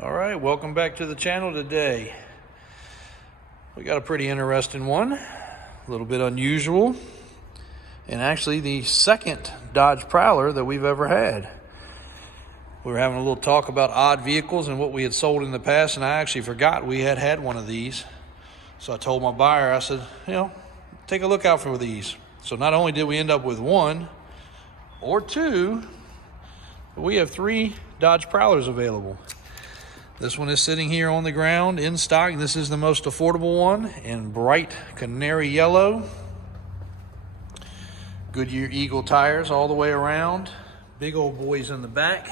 All right, welcome back to the channel today. We got a pretty interesting one, a little bit unusual, and actually the second Dodge Prowler that we've ever had. We were having a little talk about odd vehicles and what we had sold in the past, and I actually forgot we had had one of these. So I told my buyer, I said, take a look out for these. So not only did we end up with one or two, but we have 3 Dodge Prowlers available. This one is sitting here on the ground in stock. This is the most affordable one in bright canary yellow. Goodyear Eagle tires all the way around. Big old boys in the back.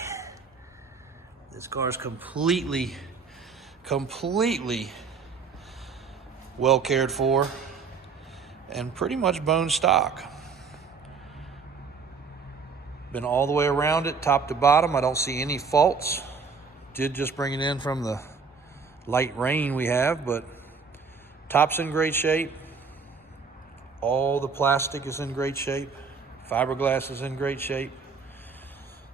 This car is completely well cared for and pretty much bone stock. Been all the way around it, top to bottom. I don't see any faults. Did just bring it in from the light rain we have, but top's in great shape. All the plastic is in great shape. Fiberglass is in great shape.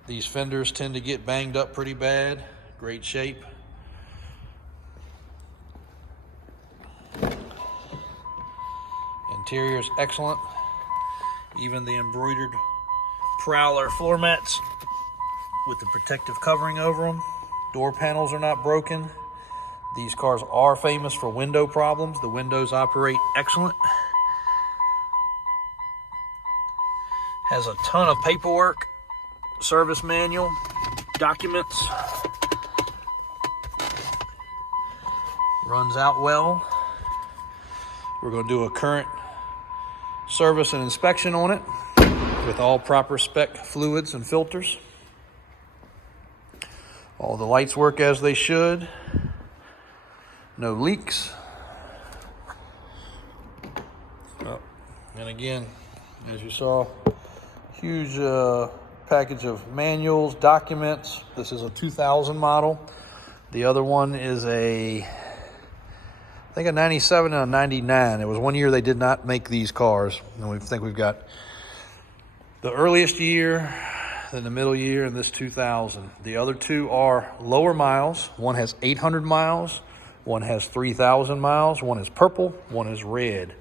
These fenders tend to get banged up pretty bad. Great shape. Interior is excellent. Even the embroidered Prowler floor mats with the protective covering over them. Door panels are not broken. These cars are famous for window problems. The windows operate excellent. Has a ton of paperwork, service manual, documents. Runs out well. We're going to do a current service and inspection on it with all proper spec fluids and filters. All the lights work as they should. No leaks. Oh, and again, as you saw, huge package of manuals, documents. This is a 2000 model. The other one is I think a 97 and a 99. It was one year they did not make these cars. And we think we've got the earliest year, then the middle year, and this 2000. The other two are lower miles. One has 800 miles. One has 3,000 miles. One is purple. One is red.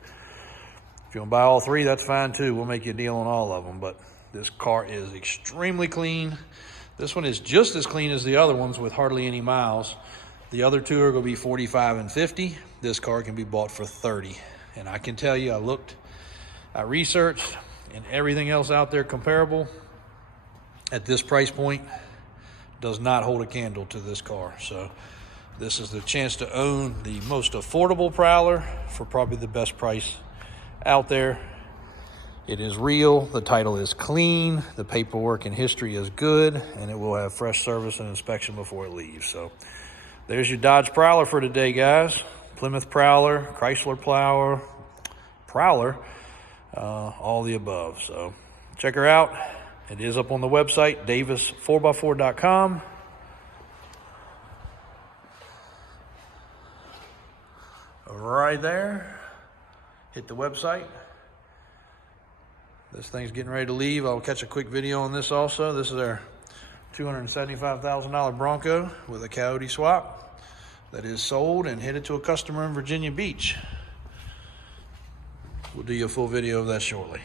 If you want to buy all 3, that's fine too. We'll make you a deal on all of them. But this car is extremely clean. This one is just as clean as the other ones with hardly any miles. The other 2 are going to be 45 and 50. This car can be bought for 30. And I can tell you, I researched, and everything else out there comparable at this price point does not hold a candle to this car. So this is the chance to own the most affordable Prowler for probably the best price out there. It is real, the title is clean, the paperwork and history is good, and it will have fresh service and inspection before it leaves. So there's your Dodge Prowler for today, guys. Plymouth Prowler, Chrysler Prowler, all the above. So check her out. It is up on the website, davis4x4.com. Right there. Hit the website. This thing's getting ready to leave. I'll catch a quick video on this also. This is our $275,000 Bronco with a Coyote swap that is sold and headed to a customer in Virginia Beach. We'll do you a full video of that shortly.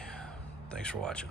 Thanks for watching.